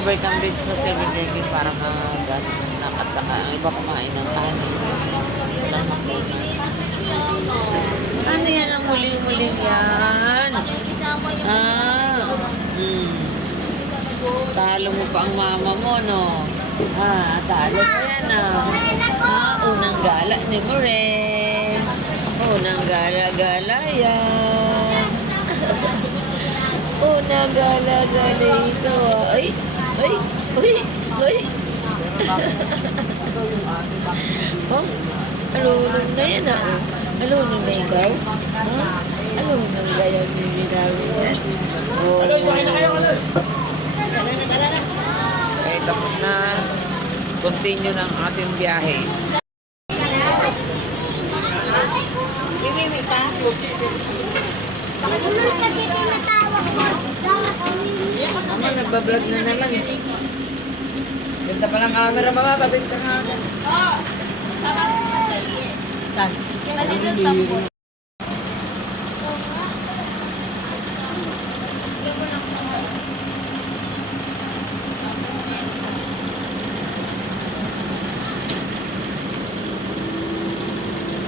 Nag-overcome dito sa 7-Eleven para mag-gastos na kataka. Ang iba kumain ng kanin. Walang makina. Ano yan ang muling-muling yan? Talo mo pa ang mama mo, no? Talo pa yan, unang gala ni Moren. Unang gala-gala yan. Unang gala-gala ito, Ay! Ay! Uy! Uy! Alunong na yan, Alunong na ikaw? Alunong na yan, bibinawi yan. Okay, tapos na. Continue ng ating biyahe. Wait ka? Bakit naman kasi tinatawag mo? Nagbablog na naman. Ganda pa ng camera, makakabit ka nga. Oo. Sama mo sa dali eh. Saan? Balikan tampo.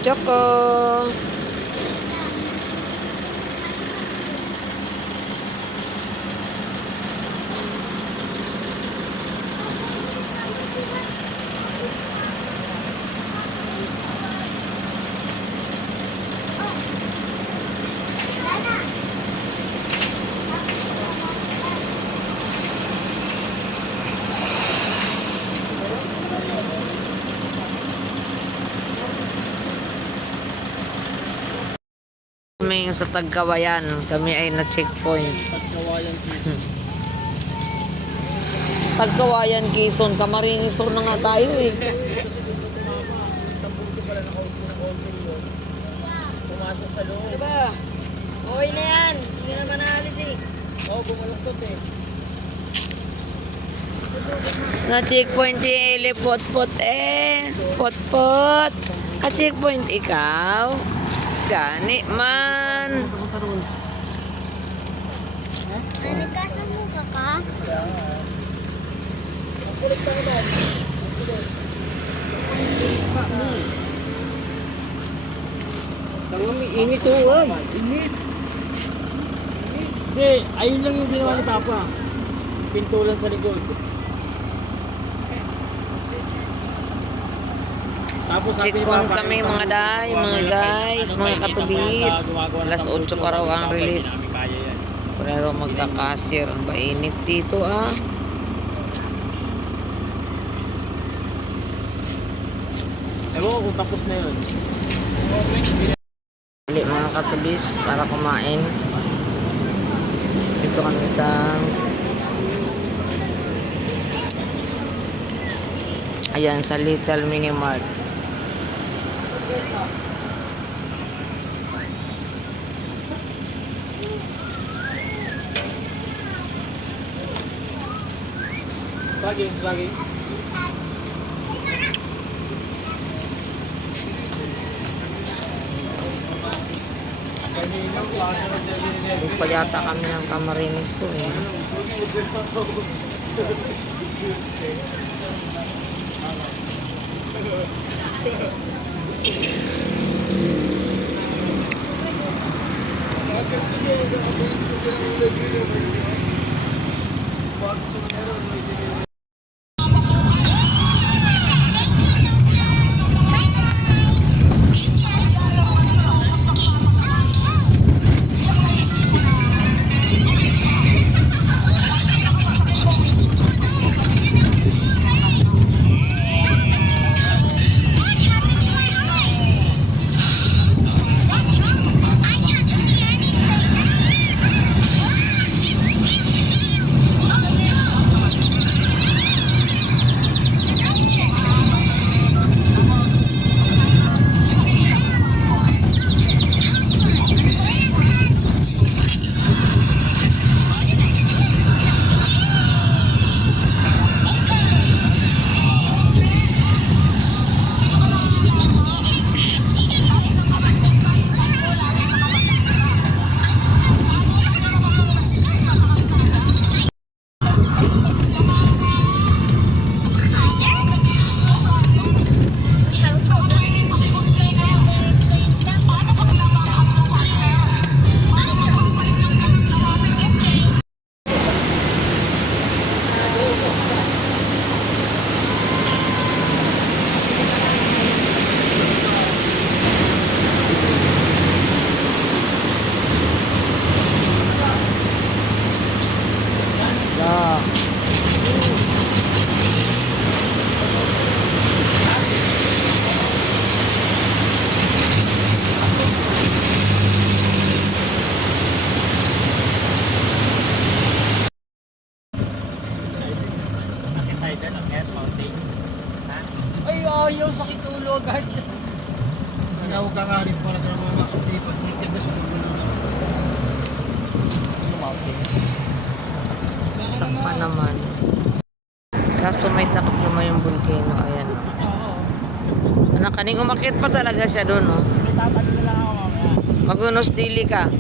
Choco! Kami sa Tagkawayan. Kami ay na-checkpoint. Tagkawayan, Quezon. Camarines Sur na nga tayo eh. Ano ba? Okay na yan. Hindi naman naalis eh. Oo, bumaluktot eh. Na-checkpoint si Eli Pot-Pot eh. Pot-Pot. A-checkpoint ikaw. Gani man. Nagkasan mo ka? Init to, Init. Hindi, ayun lang yung ginawa ni Papa. Pintulan sa likod. Checkpoint kami mga day, mga guys, mga katubis. Alas 8 pa raw ang release. Pero magkakasir. Ang bainit dito Ewan ko kung tapos na yun. Balik mga katubis para kumain. Dito kami sa ayan, sa Little Mini Mart. Saging, saging. Doon pa yata kami ng Camarines to eh. Nakarit para ka mga maksipag. Nagtigas mo. Takpa naman. Kaso may takip naman yung volcano. Ayan. Anak, kaning umakit pa talaga siya doon, no? May tatag na lang ako mamaya. Magunos dili ka.